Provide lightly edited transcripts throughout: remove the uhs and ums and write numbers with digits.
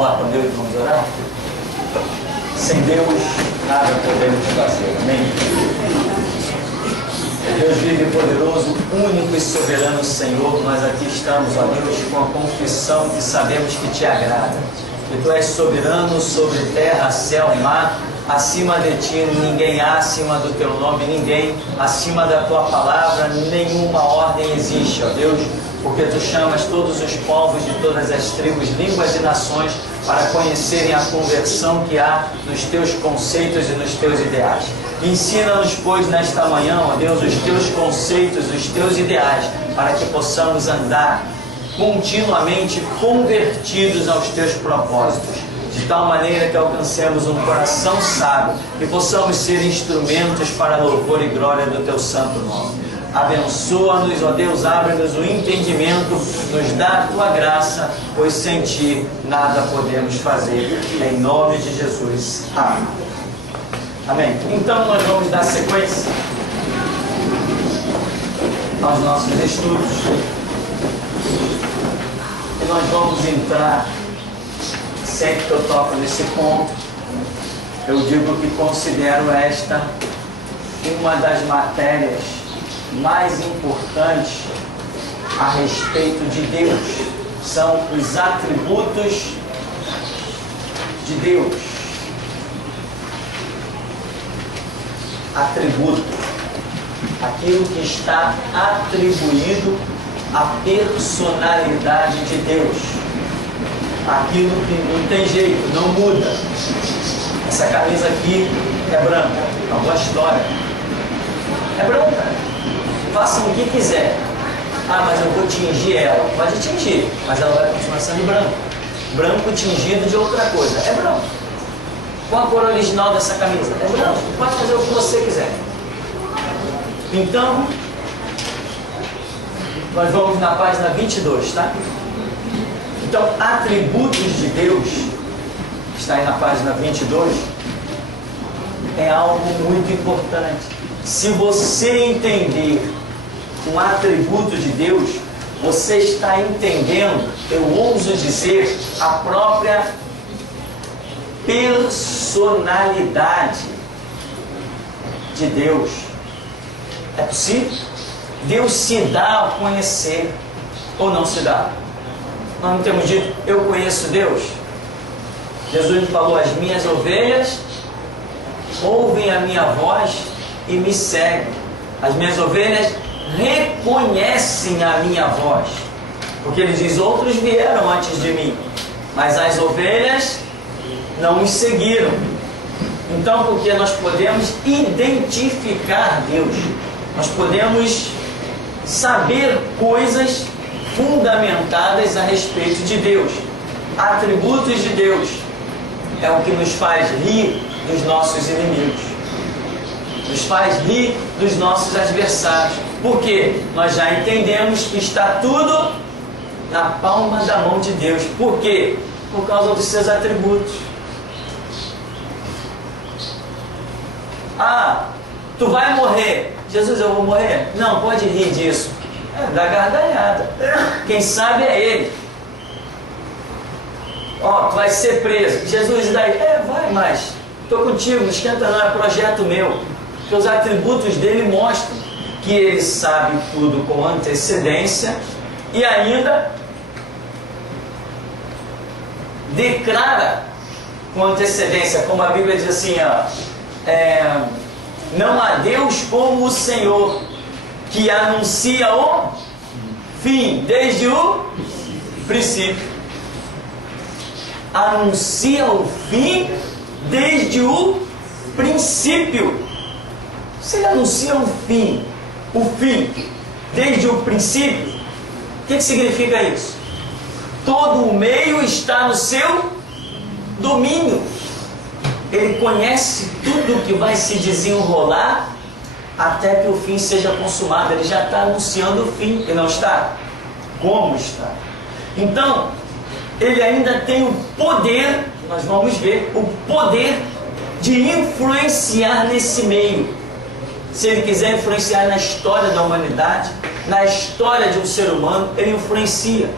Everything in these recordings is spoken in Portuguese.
Falar com Deus, vamos orar? Sem Deus, nada podemos fazer. Amém? Deus vivo e poderoso, único e soberano Senhor, nós aqui estamos, ó Deus, com a confissão que sabemos que te agrada, que tu és soberano sobre terra, céu, mar. Acima de ti ninguém há, acima do teu nome ninguém, acima da tua palavra nenhuma ordem existe, ó Deus, porque tu chamas todos os povos de todas as tribos, línguas e nações para conhecerem a conversão que há nos teus conceitos e nos teus ideais. Ensina-nos, pois, nesta manhã, ó Deus, os teus conceitos, os teus ideais, para que possamos andar continuamente convertidos aos teus propósitos, de tal maneira que alcancemos um coração sábio e possamos ser instrumentos para louvor e glória do teu santo nome. Abençoa-nos, ó Deus, abre-nos o entendimento, nos dá a tua graça, pois sem ti nada podemos fazer. Em nome de Jesus. Amém. Amém. Então nós vamos dar sequência aos nossos estudos e nós vamos entrar. Sempre que eu toco nesse ponto, eu digo que considero esta uma das matérias mais importantes a respeito de Deus. São os atributos de Deus. Atributo. Aquilo que está atribuído à personalidade de Deus. Aquilo que não tem jeito, não muda. Essa camisa aqui é branca, é uma história. É branca. Façam o que quiser. Ah, mas eu vou tingir ela. Pode tingir, mas ela vai continuar sendo branca. Branco tingido de outra coisa. É branco. Qual a cor original dessa camisa? É branco. Pode fazer o que você quiser. Então, nós vamos na página 22, tá? Então, atributos de Deus, está aí na página 22, é algo muito importante. Se você entender um atributo de Deus, você está entendendo, eu ouso dizer, a própria personalidade de Deus. É possível? Deus se dá a conhecer ou não se dá? Nós não temos dito, eu conheço Deus. Jesus falou, as minhas ovelhas ouvem a minha voz e me seguem. As minhas ovelhas reconhecem a minha voz. Porque ele diz, outros vieram antes de mim, mas as ovelhas não me seguiram. Então, porque nós podemos identificar Deus, nós podemos saber coisas fundamentadas a respeito de Deus. Atributos de Deus é o que nos faz rir dos nossos inimigos, nos faz rir dos nossos adversários, porque nós já entendemos que está tudo na palma da mão de Deus. Por quê? Por causa dos seus atributos. Ah, tu vai morrer. Jesus, eu vou morrer? Não, pode rir disso. Da gargalhada. Quem sabe é ele. Ó, tu vai ser preso. Jesus, e daí? Vai, mas estou contigo, não esquenta não, é projeto meu. Porque os atributos dele mostram que ele sabe tudo com antecedência e ainda declara com antecedência, como a Bíblia diz assim, ó, não há Deus como o Senhor, que anuncia o fim desde o princípio. Anuncia o fim desde o princípio. Se ele anuncia o fim desde o princípio, o que significa isso? Todo o meio está no seu domínio. Ele conhece tudo que vai se desenrolar até que o fim seja consumado. Ele já está anunciando o fim, e não está? Como está? Então, ele ainda tem o poder, nós vamos ver, o poder de influenciar nesse meio. Se ele quiser influenciar na história da humanidade, na história de um ser humano, ele influencia.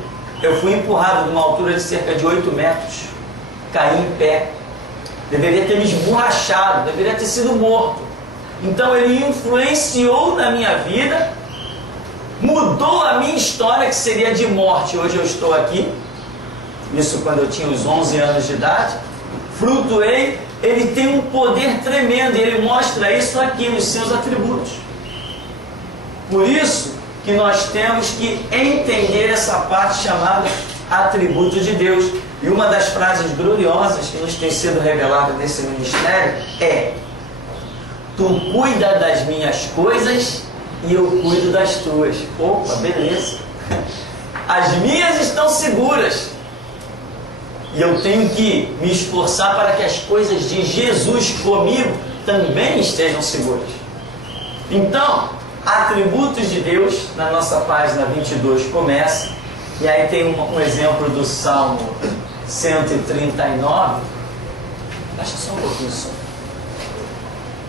Eu fui empurrado de uma altura de cerca de 8 metros caí em pé. Deveria ter me esborrachado, deveria ter sido morto. Então ele influenciou na minha vida, mudou a minha história, que seria de morte. Hoje eu estou aqui, isso quando eu tinha os 11 anos de idade. Flutuei. Ele tem um poder tremendo, e ele mostra isso aqui nos seus atributos. Por isso que nós temos que entender essa parte chamada atributo de Deus. E uma das frases gloriosas que nos tem sido revelada nesse ministério é: tu cuida das minhas coisas e eu cuido das tuas. Opa, beleza. As minhas estão seguras. E eu tenho que me esforçar para que as coisas de Jesus comigo também estejam seguras. Então, atributos de Deus, na nossa página 22 começa, e aí tem um exemplo do Salmo 139. Baixa só um pouquinho só.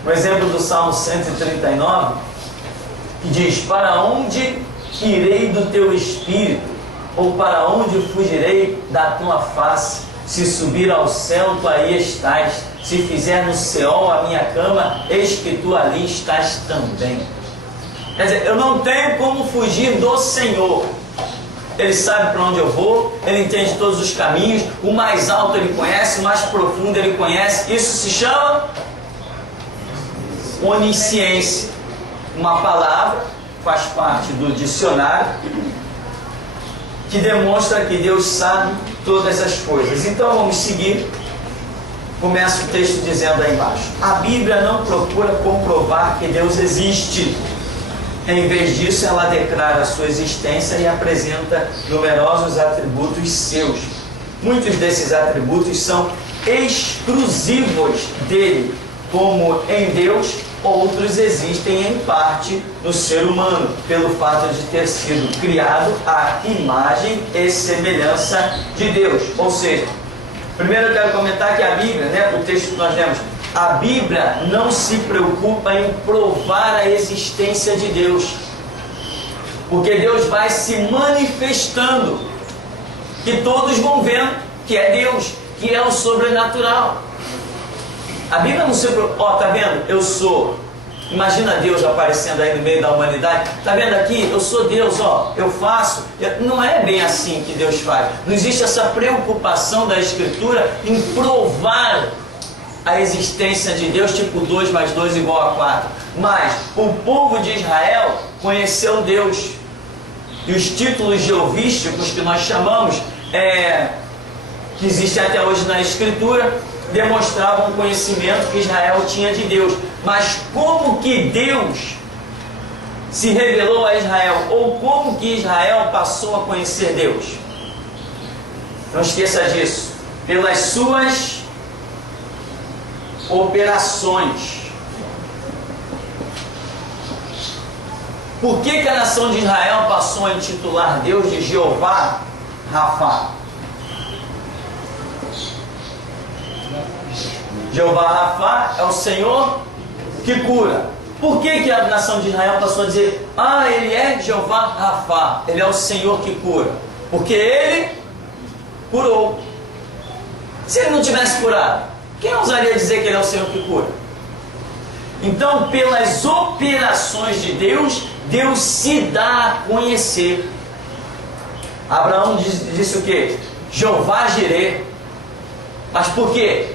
Um exemplo do Salmo 139, que diz: para onde irei do teu espírito? Ou para onde fugirei da tua face? Se subir ao céu, tu aí estás. Se fizer no Seol a minha cama, eis que tu ali estás também. Quer dizer, eu não tenho como fugir do Senhor. Ele sabe para onde eu vou, Ele entende todos os caminhos, o mais alto Ele conhece, o mais profundo Ele conhece. Isso se chama onisciência. Uma palavra, faz parte do dicionário, que demonstra que Deus sabe todas as coisas. Então vamos seguir. Começa o texto dizendo aí embaixo: a Bíblia não procura comprovar que Deus existe. Em vez disso, ela declara a sua existência e apresenta numerosos atributos seus. Muitos desses atributos são exclusivos dele, como em Deus. Outros existem em parte no ser humano, pelo fato de ter sido criado à imagem e semelhança de Deus. Ou seja, primeiro eu quero comentar que a Bíblia, o texto que nós lemos, a Bíblia não se preocupa em provar a existência de Deus, porque Deus vai se manifestando, que todos vão vendo que é Deus, que é o sobrenatural. A Bíblia não se preocupa, tá vendo? Eu sou. Imagina Deus aparecendo aí no meio da humanidade. Tá vendo aqui? Eu sou Deus, eu faço. Não é bem assim que Deus faz. Não existe essa preocupação da Escritura em provar a existência de Deus, tipo 2 mais 2 igual a 4. Mas o povo de Israel conheceu Deus. E os títulos geovísticos que nós chamamos, que existem até hoje na Escritura, demonstravam o conhecimento que Israel tinha de Deus. Mas como que Deus se revelou a Israel? Ou como que Israel passou a conhecer Deus? Não esqueça disso. Pelas suas operações. Por que a nação de Israel passou a intitular Deus de Jeová Rafa? Jeová Rafa é o Senhor que cura. Por que a nação de Israel passou a dizer: ele é Jeová Rafa, ele é o Senhor que cura? Porque ele curou. Se ele não tivesse curado, quem ousaria dizer que ele é o Senhor que cura? Então, pelas operações de Deus, Deus se dá a conhecer. Abraão disse o quê? Jeová Jireh. Mas por quê?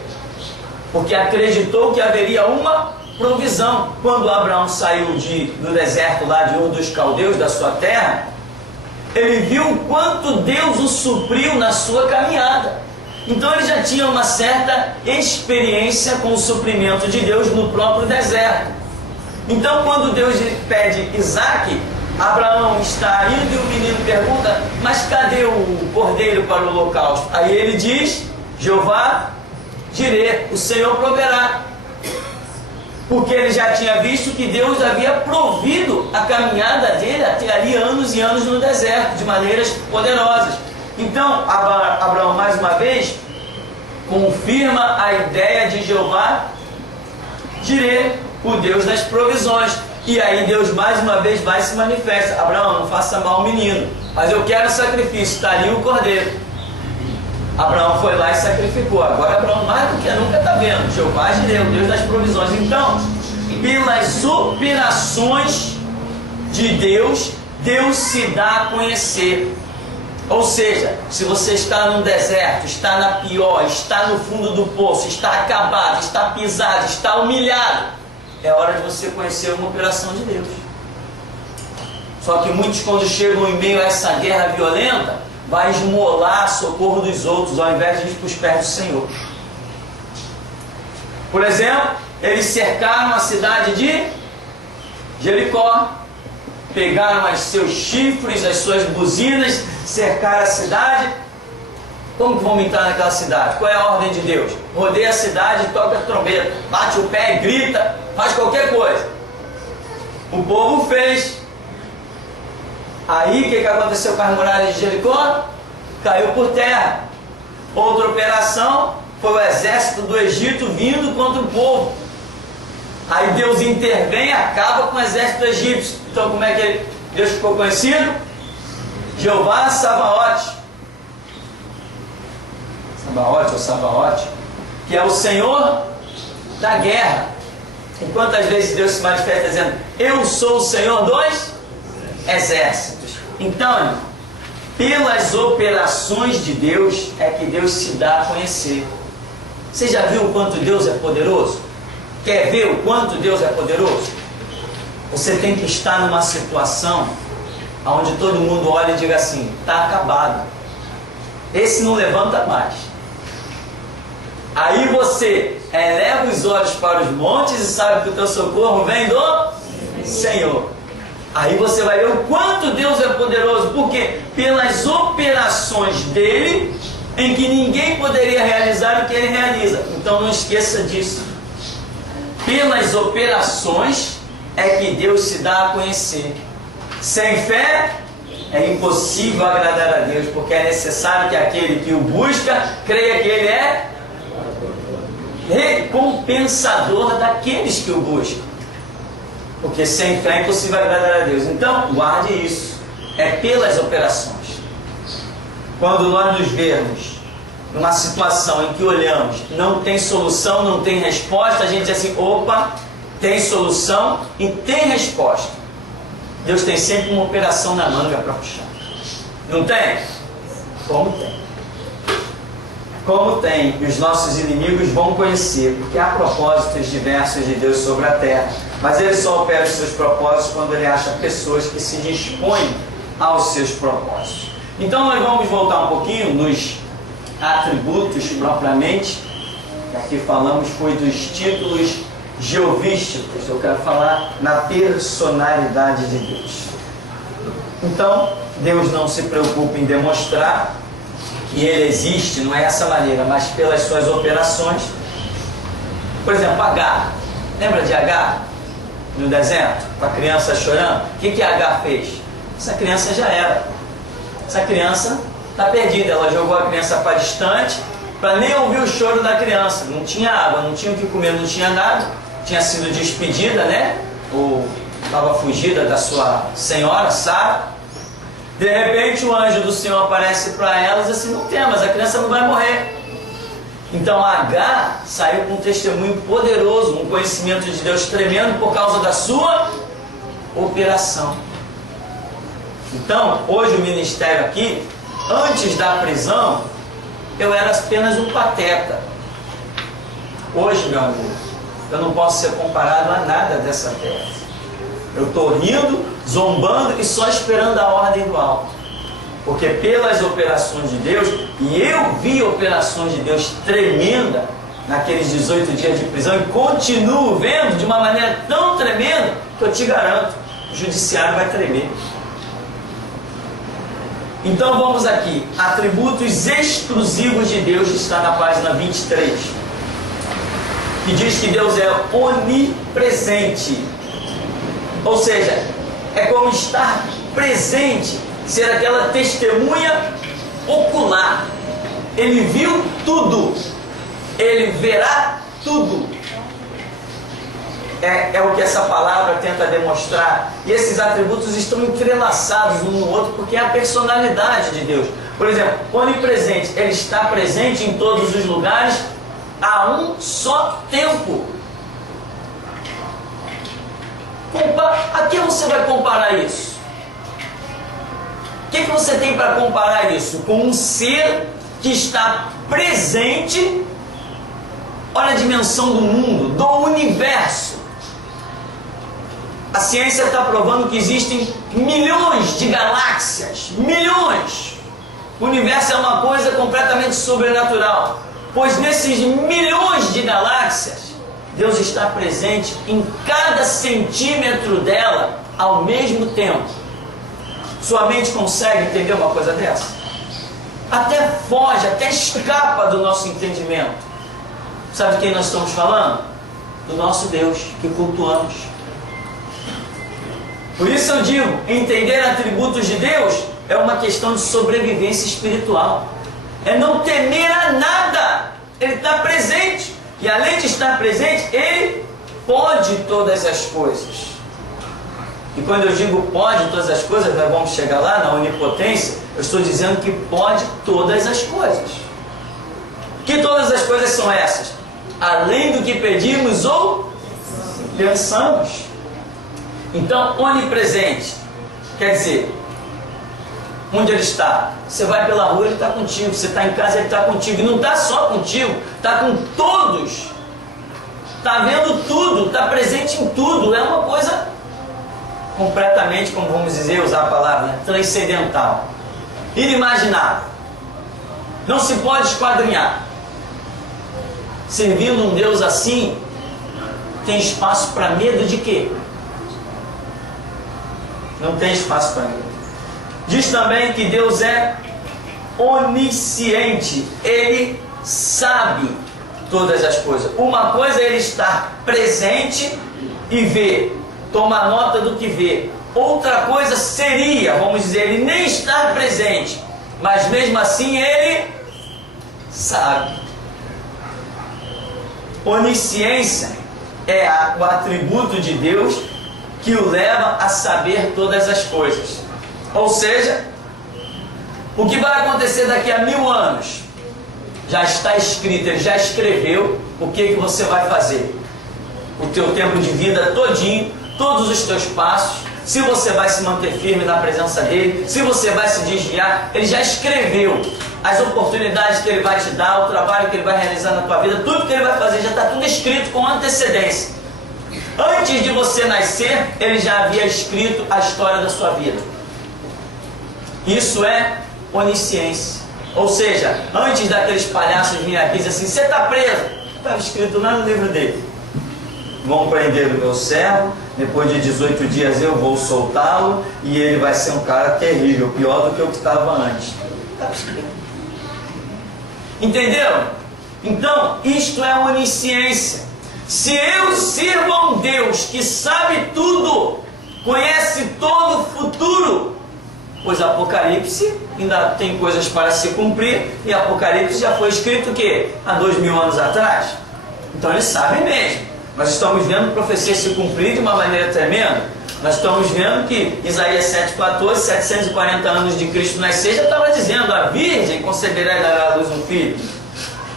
Porque acreditou que haveria uma provisão. Quando Abraão saiu do deserto lá de Ur dos Caldeus, da sua terra, ele viu o quanto Deus o supriu na sua caminhada. Então ele já tinha uma certa experiência com o suprimento de Deus no próprio deserto. Então quando Deus pede Isaac, Abraão está indo e o menino pergunta: mas cadê o cordeiro para o holocausto? Aí ele diz: Jeová Jireh, o Senhor proverá. Porque ele já tinha visto que Deus havia provido a caminhada dele até ali anos e anos no deserto, de maneiras poderosas. Então, Abraão, mais uma vez, confirma a ideia de Jeová Jireh, o Deus das provisões. E aí Deus mais uma vez vai e se manifesta: Abraão, não faça mal ao menino, mas eu quero sacrifício, está ali o cordeiro. Abraão foi lá e sacrificou. Agora Abraão mais do que nunca está vendo. Jeová Jireh, o Deus das provisões. Então, pelas operações de Deus, Deus se dá a conhecer. Ou seja, se você está num deserto, está na pior, está no fundo do poço, está acabado, está pisado, está humilhado, é hora de você conhecer uma operação de Deus. Só que muitos, quando chegam em meio a essa guerra violenta, vai esmolar socorro dos outros, ao invés de ir para os pés do Senhor. Por exemplo, eles cercaram a cidade de Jericó, pegaram os seus chifres, as suas buzinas, cercaram a cidade. Como que vamos entrar naquela cidade? Qual é a ordem de Deus? Rodeia a cidade, toca a trombeta, bate o pé, grita, faz qualquer coisa. O povo fez. Aí o que aconteceu com as muralhas de Jericó? Caiu por terra. Outra operação foi o exército do Egito vindo contra o povo. Aí Deus intervém e acaba com o exército egípcio. Então como é que Deus ficou conhecido? Jeová Sabaote. Sabaote ou Sabaote, que é o Senhor da guerra. E quantas vezes Deus se manifesta dizendo: eu sou o Senhor dos exércitos. Então, pelas operações de Deus é que Deus se dá a conhecer. Você já viu o quanto Deus é poderoso? Quer ver o quanto Deus é poderoso? Você tem que estar numa situação onde todo mundo olha e diga assim: está acabado, esse não levanta mais. Aí você eleva os olhos para os montes e sabe que o teu socorro vem do Senhor. Aí você vai ver o quanto Deus é poderoso, porque pelas operações dele, em que ninguém poderia realizar o que ele realiza. Então não esqueça disso. Pelas operações é que Deus se dá a conhecer. Sem fé é impossível agradar a Deus, porque é necessário que aquele que o busca creia que ele é recompensador daqueles que o buscam. Porque sem fé é impossível agradar a Deus. Então, guarde isso. É pelas operações. Quando nós nos vermos numa situação em que olhamos, não tem solução, não tem resposta, a gente diz assim: opa, tem solução e tem resposta. Deus tem sempre uma operação na manga para puxar. Não tem? Como tem? Como tem, e os nossos inimigos vão conhecer, porque há propósitos diversos de Deus sobre a terra. Mas ele só opera os seus propósitos quando ele acha pessoas que se dispõem aos seus propósitos. Então nós vamos voltar um pouquinho nos atributos propriamente. Aqui falamos foi dos títulos geovísticos. Eu quero falar na personalidade de Deus. Então, Deus não se preocupa em demonstrar que ele existe, não é essa maneira, mas pelas suas operações. Por exemplo, Agar. Lembra de Agar? No deserto, com a criança chorando. O que Agar fez? Essa criança já era. Essa criança está perdida. Ela jogou a criança para distante, para nem ouvir o choro da criança. Não tinha água, não tinha o que comer, não tinha nada. Tinha sido despedida, né? Ou estava fugida da sua senhora, Sara. De repente o anjo do Senhor aparece para ela e diz assim: não temas, a criança não vai morrer. Então Agar saiu com um testemunho poderoso, um conhecimento de Deus tremendo por causa da sua operação. Então, hoje o ministério aqui, antes da prisão, eu era apenas um pateta. Hoje, meu amigo, eu não posso ser comparado a nada dessa terra. Eu estou rindo, zombando e só esperando a ordem do alto. Porque pelas operações de Deus, e eu vi operações de Deus tremenda naqueles 18 dias de prisão, e continuo vendo de uma maneira tão tremenda, que eu te garanto, o judiciário vai tremer. Então vamos aqui, atributos exclusivos de Deus, que está na página 23, que diz que Deus é onipresente. Ou seja, é como estar presente, ser aquela testemunha ocular. Ele viu tudo, ele verá tudo. É o que essa palavra tenta demonstrar. E esses atributos estão entrelaçados um no outro, porque é a personalidade de Deus. Por exemplo, onipresente, ele está presente em todos os lugares a um só tempo. A que você vai comparar isso? O que você tem para comparar isso? Com um ser que está presente. Olha a dimensão do mundo, do universo. A ciência está provando que existem milhões de galáxias. Milhões! O universo é uma coisa completamente sobrenatural. Pois nesses milhões de galáxias, Deus está presente em cada centímetro dela ao mesmo tempo. Sua mente consegue entender uma coisa dessa? Até foge, até escapa do nosso entendimento. Sabe de quem nós estamos falando? Do nosso Deus, que cultuamos. Por isso eu digo, entender atributos de Deus é uma questão de sobrevivência espiritual. É não temer a nada. Ele está presente. E além de estar presente, Ele pode todas as coisas. E quando eu digo pode todas as coisas, nós vamos chegar lá na onipotência, eu estou dizendo que pode todas as coisas. Que todas as coisas são essas? Além do que pedimos ou pensamos. Então, onipresente quer dizer, onde Ele está? Você vai pela rua, Ele está contigo. Você está em casa, Ele está contigo. E não está só contigo, está com todos. Está vendo tudo, está presente em tudo. É uma coisa completamente, como vamos dizer, usar a palavra, né? Transcendental. Inimaginável. Não se pode esquadrinhar. Servindo um Deus assim, tem espaço para medo de quê? Não tem espaço para medo. Diz também que Deus é onisciente. Ele sabe todas as coisas. Uma coisa é Ele estar presente e ver, tomar nota do que vê. Outra coisa seria, vamos dizer, Ele nem estar presente, mas mesmo assim Ele sabe. Onisciência é o atributo de Deus que o leva a saber todas as coisas. Ou seja, o que vai acontecer daqui a 1000 anos já está escrito, Ele já escreveu o que você vai fazer. O teu tempo de vida todinho, todos os teus passos, se você vai se manter firme na presença dEle, se você vai se desviar, Ele já escreveu as oportunidades que Ele vai te dar, o trabalho que Ele vai realizar na tua vida, tudo que Ele vai fazer, já está tudo escrito com antecedência. Antes de você nascer, Ele já havia escrito a história da sua vida. Isso é onisciência. Ou seja, antes daqueles palhaços virem aqui e dizer assim, você está preso, estava escrito lá no livro dele. Vão prender o meu servo, depois de 18 dias eu vou soltá-lo e ele vai ser um cara terrível, pior do que o que estava antes. Estava escrito. Entenderam? Então, isto é onisciência. Se eu sirvo a um Deus que sabe tudo, conhece todo o futuro, pois Apocalipse ainda tem coisas para se cumprir, e Apocalipse já foi escrito o quê? Há 2000 anos atrás. Então eles sabem mesmo. Nós estamos vendo profecia se cumprir de uma maneira tremenda. Nós estamos vendo que Isaías 7,14, 740 anos de Cristo nascer, já estava dizendo, a virgem conceberá e dará à luz um filho.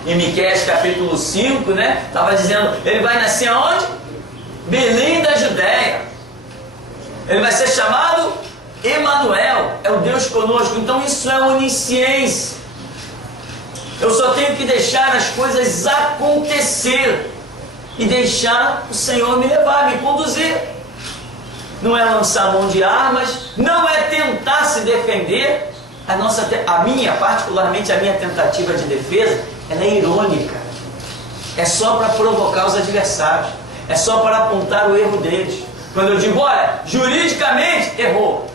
Em Miqueias capítulo 5, né? Estava dizendo, ele vai nascer aonde? Belém da Judéia. Ele vai ser chamado Emanuel, é o Deus conosco. Então isso é onisciência. Eu só tenho que deixar as coisas acontecer e deixar o Senhor me levar, me conduzir. Não é lançar mão de armas, não é tentar se defender. Particularmente a minha tentativa de defesa, ela é irônica. É só para provocar os adversários. É só para apontar o erro deles. Quando eu digo, olha, juridicamente errou.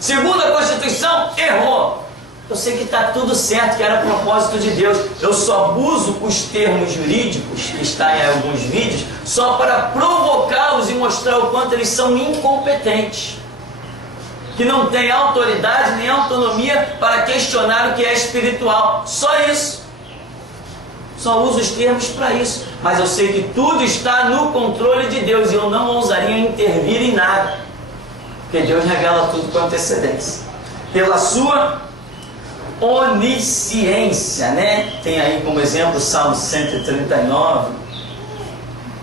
Segundo a Constituição, errou. Eu sei que está tudo certo, que era propósito de Deus. Eu só uso os termos jurídicos, que está em alguns vídeos, só para provocá-los e mostrar o quanto eles são incompetentes. Que não têm autoridade nem autonomia para questionar o que é espiritual. Só isso. Só uso os termos para isso. Mas eu sei que tudo está no controle de Deus e eu não ousaria intervir em nada. Porque Deus revela tudo com antecedência. Pela sua onisciência, né? Tem aí como exemplo o Salmo 139,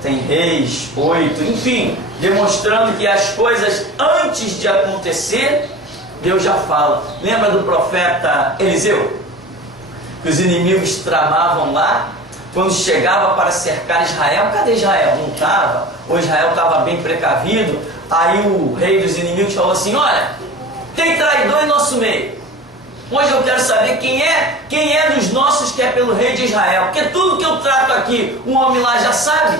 tem Reis 8, enfim, demonstrando que as coisas antes de acontecer, Deus já fala. Lembra do profeta Eliseu? Que os inimigos tramavam lá, quando chegava para cercar Israel. Cadê Israel? Não estava, ou Israel estava bem precavido. Aí o rei dos inimigos falou assim: olha, tem traidor em nosso meio. Hoje eu quero saber quem é dos nossos que é pelo rei de Israel, porque tudo que eu trato aqui, um homem lá já sabe.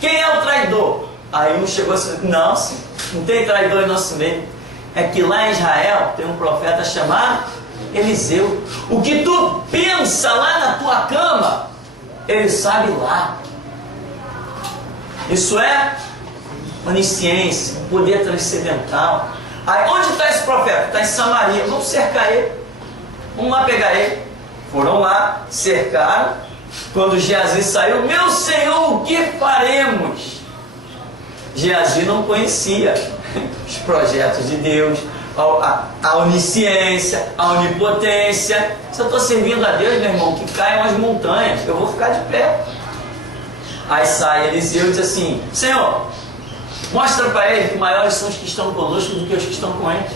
Quem é o traidor? Aí um chegou assim: não, sim, não tem traidor em nosso meio. É que lá em Israel tem um profeta chamado Eliseu. O que tu pensa lá na tua cama, ele sabe lá. Isso é onisciência, poder transcendental. Aí onde está esse profeta? Está em Samaria. Vamos cercar ele, vamos lá pegar ele. Foram lá, cercaram. Quando Geazi saiu: meu Senhor, o que faremos? Geazi não conhecia os projetos de Deus, a onisciência, a onipotência. Se eu estou servindo a Deus, meu irmão, que caiam as montanhas, eu vou ficar de pé. Aí sai Eliseu e diz assim: Senhor, mostra para ele que maiores são os que estão conosco do que os que estão com ele.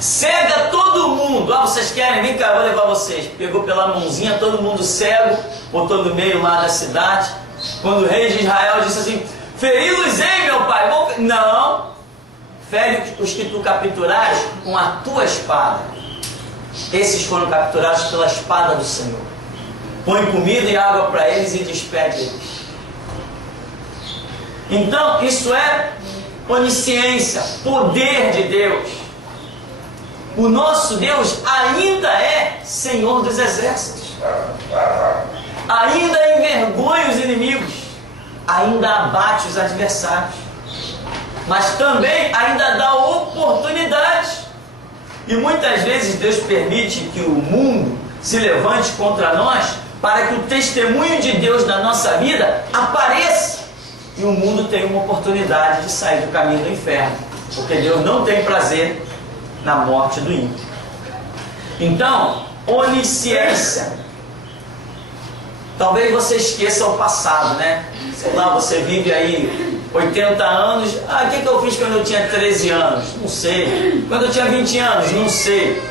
Cega todo mundo. Ah, vocês querem? Vem cá, eu vou levar vocês. Pegou pela mãozinha, todo mundo cego, botou no meio lá da cidade. Quando o rei de Israel disse assim: feri-los-ei, meu pai. Não, fere os que tu capturares com a tua espada. Esses foram capturados pela espada do Senhor. Põe comida e água para eles e despede eles. Então, isso é onisciência, poder de Deus. O nosso Deus ainda é Senhor dos exércitos. Ainda envergonha os inimigos. Ainda abate os adversários. Mas também ainda dá oportunidade. E muitas vezes Deus permite que o mundo se levante contra nós, para que o testemunho de Deus na nossa vida apareça. E o mundo tem uma oportunidade de sair do caminho do inferno. Porque Deus não tem prazer na morte do ímpio. Então, onisciência. Talvez você esqueça o passado, né? Sei lá, você vive aí 80 anos. Ah, o que eu fiz quando eu tinha 13 anos? Não sei. Quando eu tinha 20 anos? Não sei.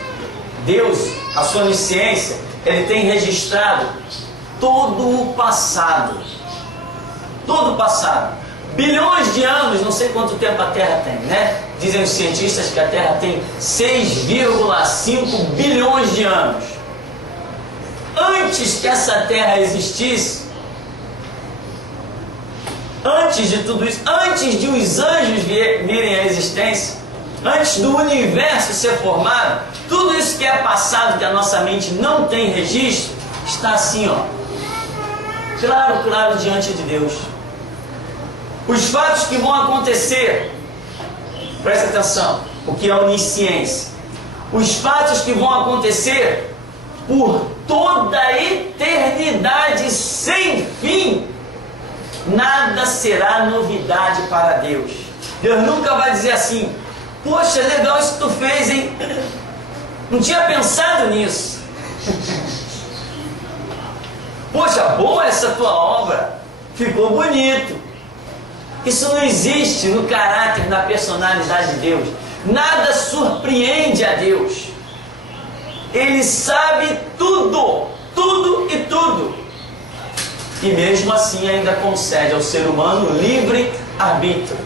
Deus, a sua onisciência, Ele tem registrado todo o passado. Todo o passado. Bilhões de anos, não sei quanto tempo a Terra tem, né? Dizem os cientistas que a Terra tem 6,5 bilhões de anos. Antes que essa Terra existisse, antes de tudo isso, antes de os anjos virem à existência, antes do universo ser formado, tudo isso que é passado, que a nossa mente não tem registro, está assim, ó, claro, claro, diante de Deus. Os fatos que vão acontecer, presta atenção, o que é onisciência. Os fatos que vão acontecer por toda a eternidade sem fim, nada será novidade para Deus. Deus nunca vai dizer assim: poxa, legal isso que tu fez, hein? Não tinha pensado nisso. Poxa, boa essa tua obra, ficou bonito. Isso não existe no caráter, na personalidade de Deus. Nada surpreende a Deus. Ele sabe tudo, tudo e tudo. E mesmo assim ainda concede ao ser humano livre arbítrio.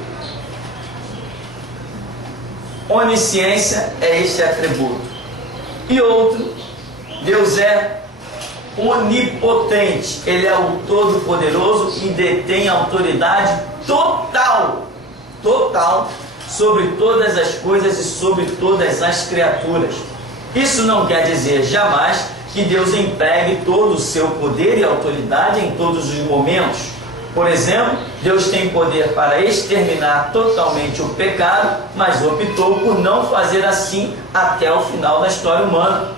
Onisciência é este atributo. E outro, Deus é onipotente. Ele é o Todo-Poderoso e detém autoridade total sobre todas as coisas e sobre todas as criaturas. Isso não quer dizer jamais que Deus empregue todo o seu poder e autoridade em todos os momentos. Por exemplo, Deus tem poder para exterminar totalmente o pecado, mas optou por não fazer assim até o final da história humana.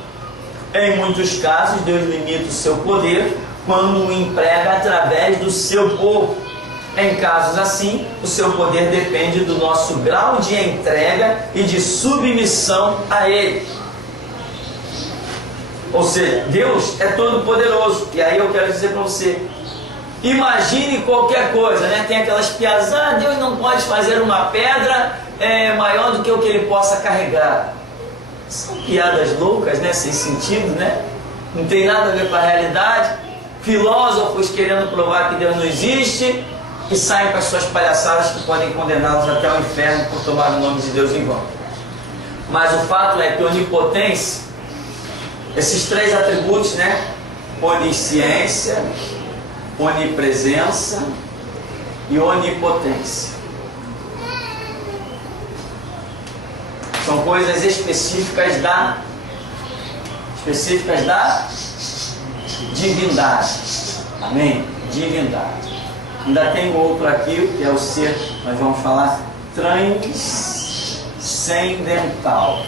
Em muitos casos, Deus limita o seu poder quando o emprega através do seu povo. Em casos assim, o seu poder depende do nosso grau de entrega e de submissão a Ele. Ou seja, Deus é todo poderoso. E aí eu quero dizer para você, imagine qualquer coisa, né? Tem aquelas piadas, Deus não pode fazer uma pedra maior do que o que ele possa carregar. São piadas loucas, né? Sem sentido, né? Não tem nada a ver com a realidade. Filósofos querendo provar que Deus não existe e saem com as suas palhaçadas que podem condená-los até ao inferno por tomar o nome de Deus em vão. Mas o fato é que onipotência, esses três atributos, né? Onisciência, onipresença e onipotência, são coisas específicas da divindade. Amém? Divindade. Ainda tem outro aqui, que é o ser, nós vamos falar, transcendental.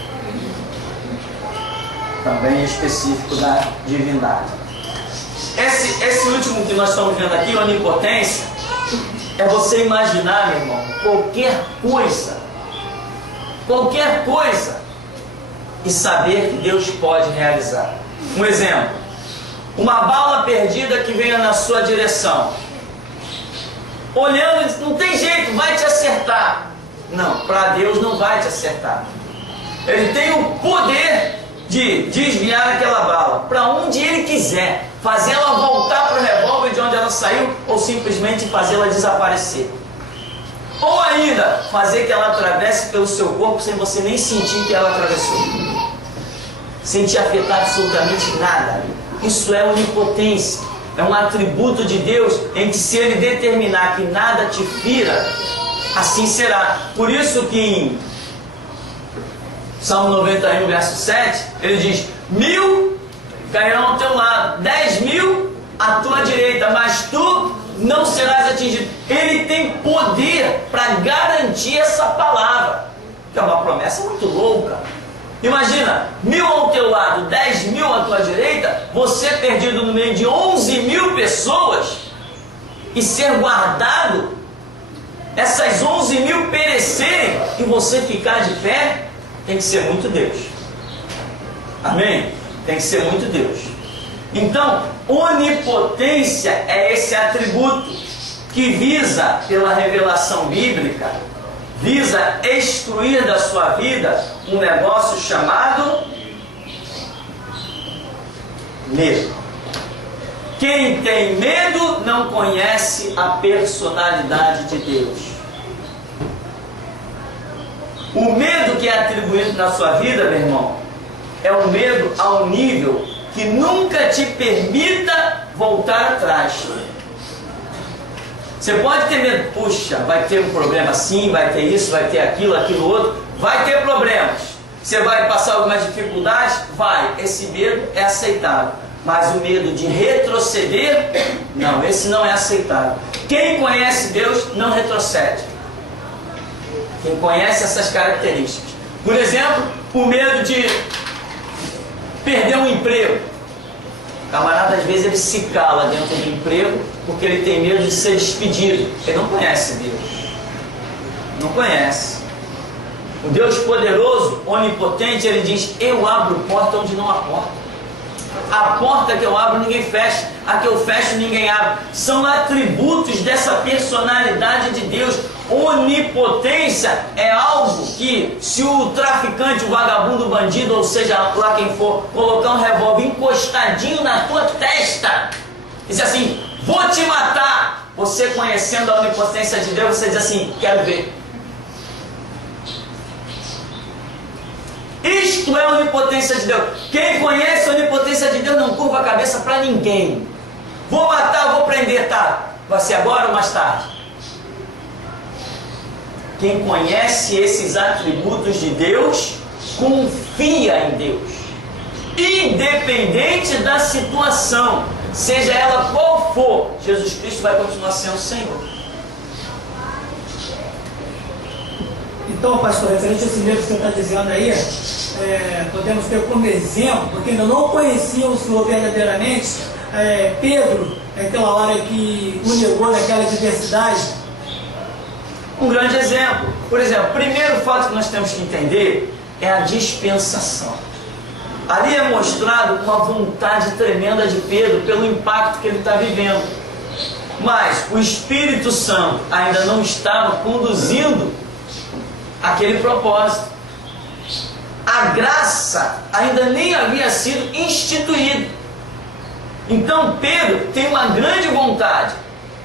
Também específico da divindade. Esse último que nós estamos vendo aqui, onipotência, é você imaginar, meu irmão, qualquer coisa, e saber que Deus pode realizar. Um exemplo, uma bala perdida que venha na sua direção, olhando, não tem jeito, vai te acertar. Não, para Deus não vai te acertar. Ele tem o poder de desviar aquela bala para onde Ele quiser, fazer ela voltar para o revólver de onde ela saiu, ou simplesmente fazê-la desaparecer. Ou ainda, fazer que ela atravesse pelo seu corpo sem você nem sentir que ela atravessou, sem te afetar absolutamente nada. Isso é onipotência, é um atributo de Deus em que, se Ele determinar que nada te fira, assim será. Por isso que em Salmo 91, verso 7, ele diz: 1000 cairão ao teu lado, 10.000 à tua direita, mas tu não serás atingido. Ele tem poder para garantir essa palavra, que é uma promessa muito louca. Imagina, 1000 ao teu lado, 10.000 à tua direita, você perdido no meio de 11.000 pessoas e ser guardado, essas 11.000 perecerem e você ficar de pé. Tem que ser muito Deus. Amém? Tem que ser muito Deus. Então, onipotência é esse atributo que visa, pela revelação bíblica, visa excluir da sua vida um negócio chamado medo. Quem tem medo não conhece a personalidade de Deus. O medo que é atribuído na sua vida, meu irmão, é um medo ao nível que nunca te permita voltar atrás. Você pode ter medo, puxa, vai ter um problema assim, vai ter isso, vai ter aquilo outro, vai ter problemas. Você vai passar algumas dificuldades? Vai, esse medo é aceitável. Mas o medo de retroceder, não, esse não é aceitável. Quem conhece Deus não retrocede. Quem conhece essas características. Por exemplo, o medo de perder um emprego. O camarada, às vezes, ele se cala dentro do emprego porque ele tem medo de ser despedido. Ele não conhece Deus. Não conhece. O Deus poderoso, onipotente, ele diz: eu abro porta onde não há porta. A porta que eu abro ninguém fecha, a que eu fecho ninguém abre. São atributos dessa personalidade de Deus. Onipotência é algo que, se o traficante, o vagabundo, o bandido, ou seja lá quem for, colocar um revólver encostadinho na tua testa e dizer assim: vou te matar, você, conhecendo a onipotência de Deus, você diz assim: quero ver. Isto é a onipotência de Deus. Quem conhece a onipotência de Deus não curva a cabeça para ninguém. Vou matar, vou prender, tá? Vai ser agora ou mais tarde? Quem conhece esses atributos de Deus, confia em Deus. Independente da situação, seja ela qual for, Jesus Cristo vai continuar sendo Senhor. Então, pastor, referente a esse livro que você está dizendo aí, podemos ter como exemplo, porque ainda não conheciam o Senhor verdadeiramente, Pedro, naquela hora que o negou naquela adversidade. Um grande exemplo. Por exemplo, o primeiro fato que nós temos que entender é a dispensação. Ali é mostrado uma vontade tremenda de Pedro pelo impacto que ele está vivendo. Mas o Espírito Santo ainda não estava conduzindo aquele propósito. A graça ainda nem havia sido instituída. Então Pedro tem uma grande vontade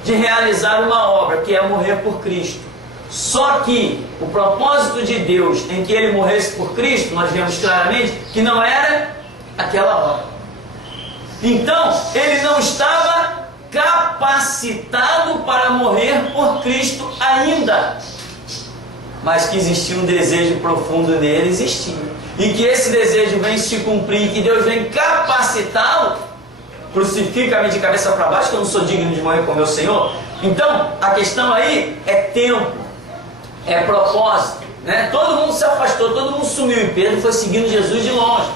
de realizar uma obra, que é morrer por Cristo. Só que o propósito de Deus em que ele morresse por Cristo, nós vemos claramente que não era aquela obra. Então ele não estava capacitado para morrer por Cristo ainda, mas que existia um desejo profundo nele, existia, e que esse desejo vem se cumprir, que Deus vem capacitá-lo. Crucifica-me de cabeça para baixo, que eu não sou digno de morrer com meu Senhor. Então a questão aí é tempo, é propósito, né? Todo mundo se afastou, todo mundo sumiu, e Pedro foi seguindo Jesus de longe.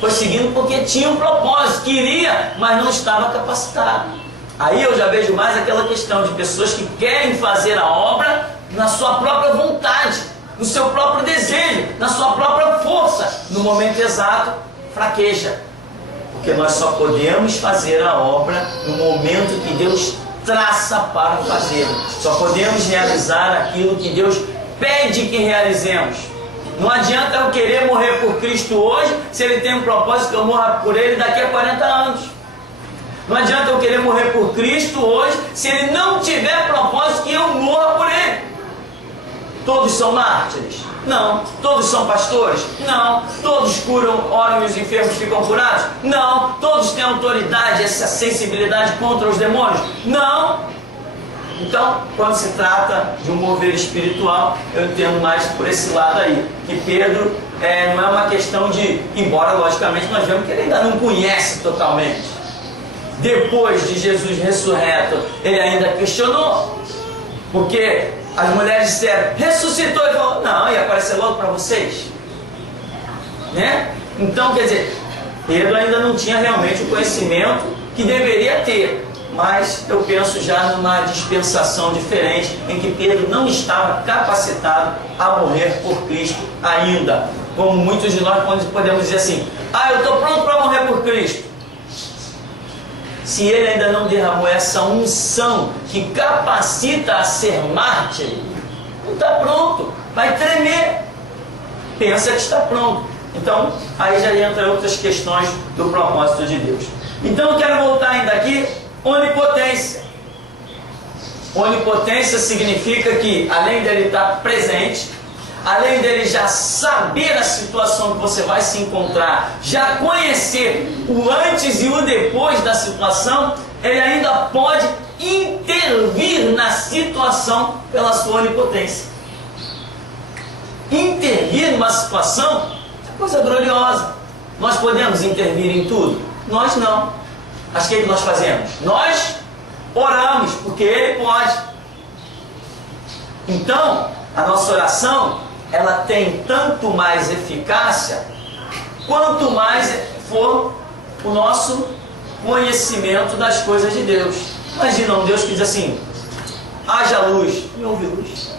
Foi seguindo porque tinha um propósito, queria, mas não estava capacitado. Aí eu já vejo mais aquela questão de pessoas que querem fazer a obra na sua própria vontade, no seu próprio desejo, na sua própria força. No momento exato, fraqueja. Porque nós só podemos fazer a obra no momento que Deus traça para fazer. Só podemos realizar aquilo que Deus pede que realizemos. Não adianta eu querer morrer por Cristo hoje, se Ele tem um propósito que eu morra por Ele daqui a 40 anos. Não adianta eu querer morrer por Cristo hoje, se Ele não tiver propósito que eu morra por Ele. Todos são mártires? Não. Todos são pastores? Não. Todos curam, oram e os enfermos ficam curados? Não. Todos têm autoridade, essa sensibilidade contra os demônios? Não. Então, quando se trata de um mover espiritual, eu entendo mais por esse lado aí, que Pedro não é uma questão de, embora logicamente nós vemos que ele ainda não conhece totalmente. Depois de Jesus ressurreto, ele ainda questionou, porque as mulheres disseram, ressuscitou, ele falou, não, ia aparecer logo para vocês, né? Então, quer dizer, Pedro ainda não tinha realmente o conhecimento que deveria ter. Mas eu penso já numa dispensação diferente, em que Pedro não estava capacitado a morrer por Cristo ainda. Como muitos de nós podemos dizer assim, eu estou pronto para morrer por Cristo. Se ele ainda não derramou essa unção que capacita a ser mártir, não está pronto, vai tremer. Pensa que está pronto. Então, aí já entra outras questões do propósito de Deus. Então eu quero voltar ainda aqui. Onipotência. Onipotência significa que, além dele estar presente, além dele já saber a situação que você vai se encontrar, já conhecer o antes e o depois da situação, ele ainda pode intervir na situação pela sua onipotência. Intervir numa situação é coisa gloriosa. Nós podemos intervir em tudo? Nós não. Mas o que nós fazemos? Nós oramos, porque Ele pode. Então, a nossa oração, ela tem tanto mais eficácia, quanto mais for o nosso conhecimento das coisas de Deus. Imagina um Deus que diz assim, haja luz, e houve luz.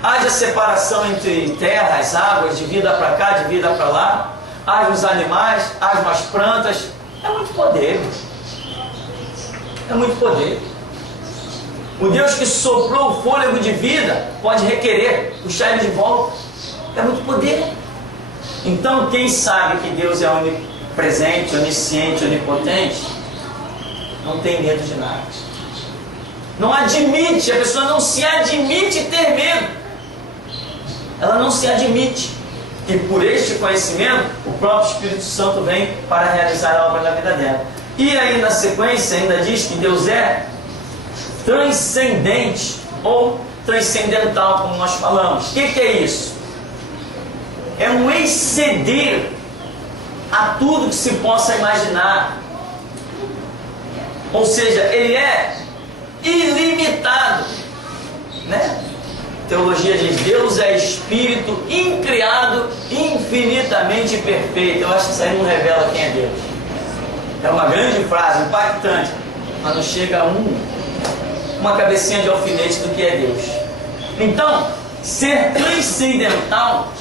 Haja separação entre terras, águas, de vida para cá, de vida para lá. Haja os animais, haja as plantas. É muito poder. É muito poder. O Deus que soprou o fôlego de vida pode requerer, puxar ele de volta. É muito poder. Então, quem sabe que Deus é onipresente, onisciente, onipotente, não tem medo de nada. Não admite, a pessoa não se admite ter medo. Ela não se admite. E por este conhecimento, o próprio Espírito Santo vem para realizar a obra na vida dela. E aí na sequência ainda diz que Deus é transcendente ou transcendental, como nós falamos. O que é isso? É um exceder a tudo que se possa imaginar. Ou seja, ele é ilimitado, né? Teologia diz, Deus é espírito incriado, infinitamente perfeito. Eu acho que isso aí não revela quem é Deus. É uma grande frase, impactante, mas não chega a uma cabecinha de alfinete do que é Deus. Então, ser transcendental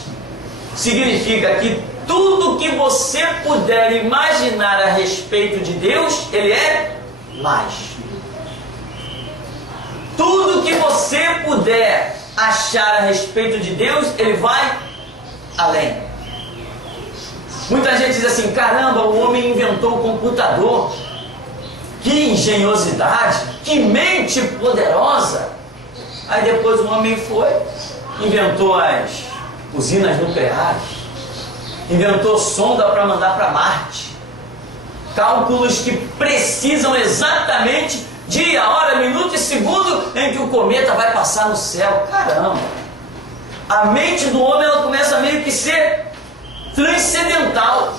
significa que tudo que você puder imaginar a respeito de Deus, Ele é mais. Tudo que você puder achar a respeito de Deus, Ele vai além. Muita gente diz assim, caramba, o homem inventou o computador. Que engenhosidade, que mente poderosa. Aí depois o homem foi, inventou as usinas nucleares, inventou sonda para mandar para Marte, cálculos que precisam exatamente dia, hora, minuto e segundo em que o cometa vai passar no céu. Caramba! A mente do homem, ela começa a meio que ser transcendental,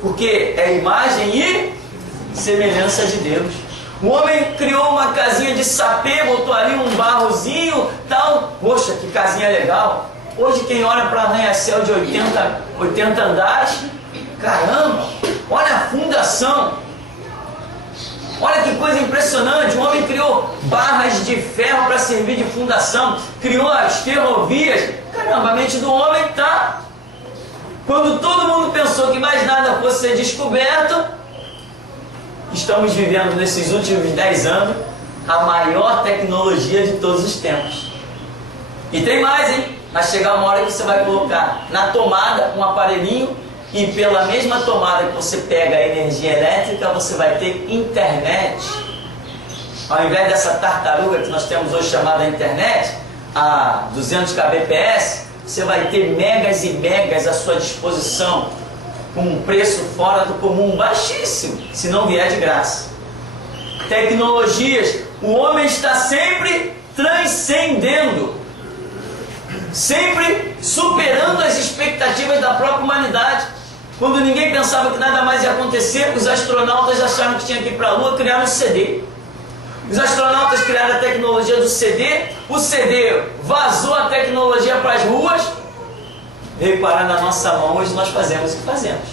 porque é imagem e semelhança de Deus. O homem criou uma casinha de sapê, botou ali um barrozinho, tal. Poxa, que casinha legal. Hoje quem olha para arranha-céu de 80 andares, caramba, olha a fundação. Olha que coisa impressionante. O homem criou barras de ferro para servir de fundação, criou as ferrovias. Caramba, a mente do homem está... Quando todo mundo pensou que mais nada fosse ser descoberto, estamos vivendo nesses últimos 10 anos a maior tecnologia de todos os tempos. E tem mais, hein? Vai chegar uma hora que você vai colocar na tomada um aparelhinho e pela mesma tomada que você pega a energia elétrica, você vai ter internet. Ao invés dessa tartaruga que nós temos hoje chamada internet, a 200 kbps, você vai ter megas e megas à sua disposição, com um preço fora do comum, baixíssimo, se não vier de graça. Tecnologias, o homem está sempre transcendendo, sempre superando as expectativas da própria humanidade. Quando ninguém pensava que nada mais ia acontecer, os astronautas acharam que tinha que ir para a Lua, criaram um CD. Os astronautas criaram a tecnologia do CD, o CD vazou a tecnologia para as ruas, veio parar na nossa mão, hoje nós fazemos o que fazemos.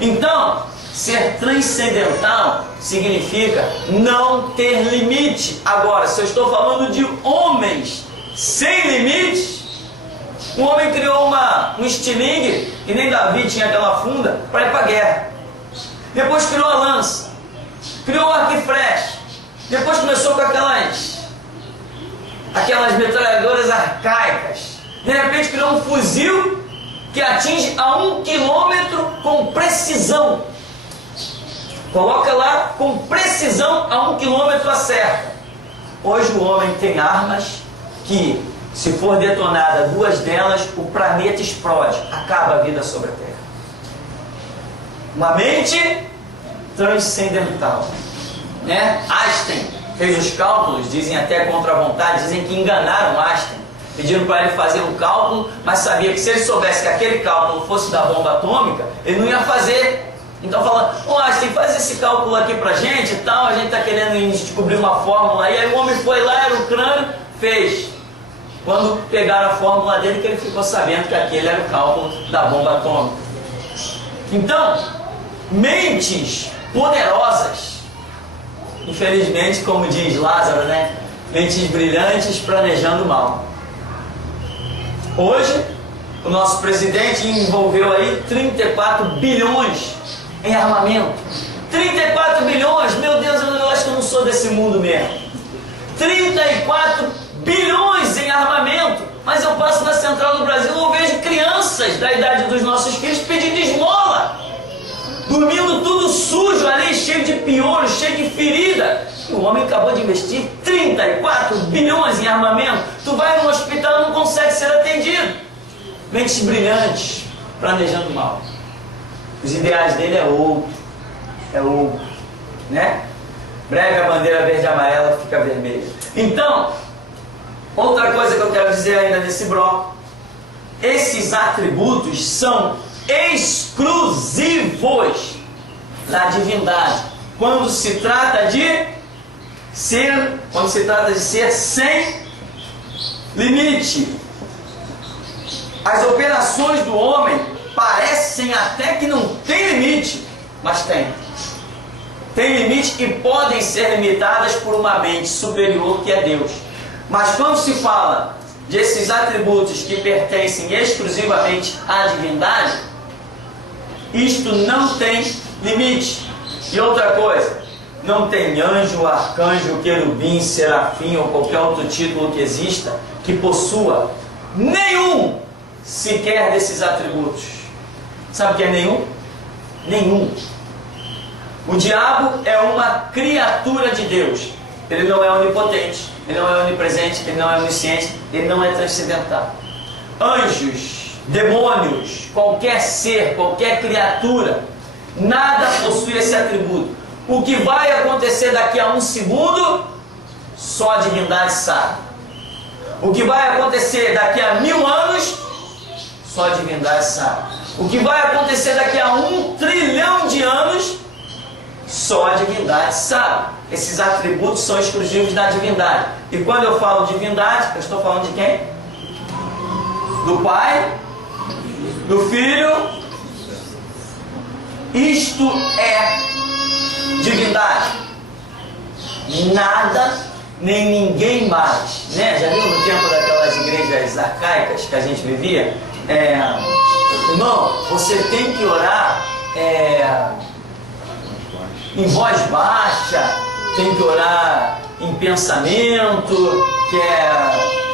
Então, ser transcendental significa não ter limite. Agora, se eu estou falando de homens sem limites, um homem criou um estilingue, que nem Davi tinha aquela funda, para ir para a guerra. Depois criou a lança, criou o arco e flecha. Depois começou com aquelas metralhadoras arcaicas. De repente criou um fuzil que atinge a 1 quilômetro com precisão. Coloca lá, com precisão, a 1 quilômetro acerta. Hoje o homem tem armas que, se for detonada 2 delas, o planeta explode, acaba a vida sobre a Terra. Uma mente transcendental, né? Einstein fez os cálculos, dizem até contra a vontade, dizem que enganaram Einstein, pediram para ele fazer um cálculo, mas sabia que se ele soubesse que aquele cálculo fosse da bomba atômica, ele não ia fazer. Então falando, Einstein, faz esse cálculo aqui pra gente e tal, a gente está querendo descobrir uma fórmula aí. Aí o homem foi lá, era o crânio, fez. Quando pegaram a fórmula dele, que ele ficou sabendo que aquele era o cálculo da bomba atômica. Então, mentes poderosas, infelizmente, como diz Lázaro, né? Mentes brilhantes planejando mal. Hoje, o nosso presidente envolveu aí 34 bilhões em armamento. 34 bilhões, meu Deus, eu acho que eu não sou desse mundo mesmo. 34 bilhões em armamento, mas eu passo na Central do Brasil e eu vejo crianças da idade dos nossos filhos pedindo esmola, dormindo tudo sujo ali, cheio de piolho, cheio de ferida. E o homem acabou de investir 34 bilhões em armamento. Tu vai no hospital e não consegue ser atendido. Mentes brilhantes, planejando mal. Os ideais dele é outro, né? Breve a bandeira verde e amarela fica vermelha. Então, outra coisa que eu quero dizer ainda nesse bloco, esses atributos são exclusivos da divindade. Quando se trata de ser sem limite. As operações do homem parecem até que não tem limite, mas tem. Tem limite e podem ser limitadas por uma mente superior que é Deus. Mas quando se fala desses atributos que pertencem exclusivamente à divindade, isto não tem limite. E outra coisa, não tem anjo, arcanjo, querubim, serafim ou qualquer outro título que exista que possua nenhum sequer desses atributos. Sabe o que é nenhum? Nenhum. O diabo é uma criatura de Deus. Ele não é onipotente, ele não é onipresente, ele não é onisciente, ele não é transcendental. Anjos, demônios, qualquer ser, qualquer criatura, nada possui esse atributo. O que vai acontecer daqui a um segundo, só a divindade sabe. O que vai acontecer daqui a 1000 anos, só a divindade sabe. O que vai acontecer daqui a 1 trilhão de anos, só a divindade sabe. Esses atributos são exclusivos da divindade. E quando eu falo divindade, eu estou falando de quem? Do Pai, do Filho. Isto é divindade. Nada, nem ninguém mais. Né? Já viu no tempo daquelas igrejas arcaicas que a gente vivia? Irmão, você tem que orar em voz baixa, tem que orar em pensamento,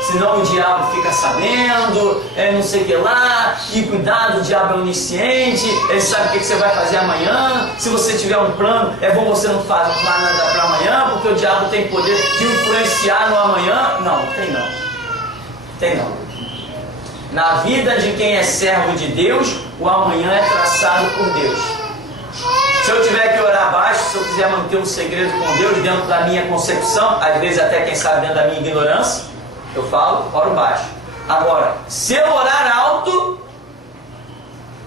senão o diabo fica sabendo, não sei o que lá, e cuidado, o diabo é onisciente, ele sabe o que você vai fazer amanhã. Se você tiver um plano, é bom você não fazer nada para amanhã, porque o diabo tem poder de influenciar no amanhã. Não, tem não. Tem não. Na vida de quem é servo de Deus, o amanhã é traçado por Deus. Se eu tiver que orar baixo, se eu quiser manter um segredo com Deus dentro da minha concepção, às vezes até quem sabe dentro da minha ignorância, eu falo, oro baixo. Agora, se eu orar alto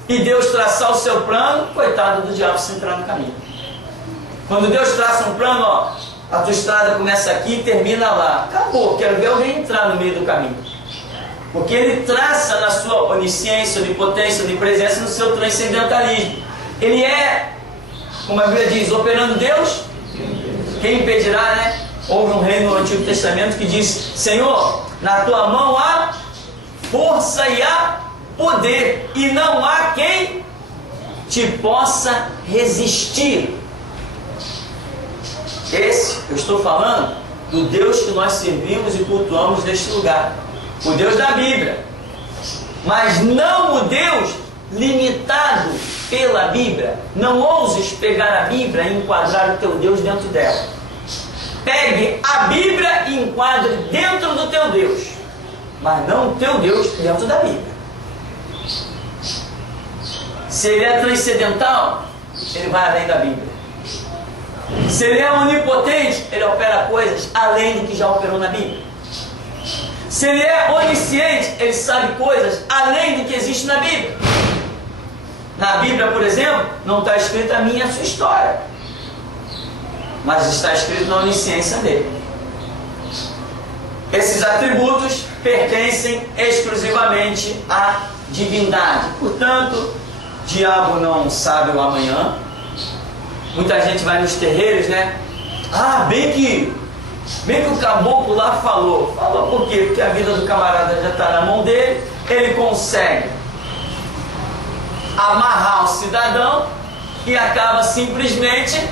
e Deus traçar o seu plano, coitado do diabo se entrar no caminho. Quando Deus traça um plano, ó, a tua estrada começa aqui e termina lá. Acabou, quero ver alguém entrar no meio do caminho. Porque ele traça na sua onisciência, onipotência, onipresença, no seu transcendentalismo. Ele é, como a Bíblia diz, operando Deus, quem impedirá, né? Houve um rei no Antigo Testamento que diz: Senhor, na tua mão há força e há poder, e não há quem te possa resistir. Esse, eu estou falando do Deus que nós servimos e cultuamos neste lugar, o Deus da Bíblia, mas não o Deus limitado pela Bíblia. Não ouses pegar a Bíblia e enquadrar o teu Deus dentro dela. Pegue a Bíblia e enquadre dentro do teu Deus, mas não o teu Deus dentro da Bíblia. Se ele é transcendental, ele vai além da Bíblia. Se ele é onipotente, ele opera coisas além do que já operou na Bíblia. Se ele é onisciente, ele sabe coisas além do que existe na Bíblia. Na Bíblia, por exemplo, não está escrita a minha e a sua história, mas está escrito na onisciência dele. Esses atributos pertencem exclusivamente à divindade. Portanto, o diabo não sabe o amanhã. Muita gente vai nos terreiros, né? Bem que o caboclo lá falou. Falou por quê? Porque a vida do camarada já está na mão dele. Ele consegue amarrar o cidadão e acaba simplesmente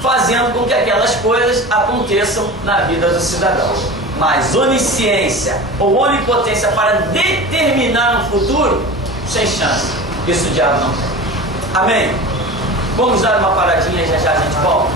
fazendo com que aquelas coisas aconteçam na vida do cidadão. Mas onisciência ou onipotência para determinar um futuro, sem chance. Isso o diabo não tem. Amém? Vamos dar uma paradinha e já já a gente volta.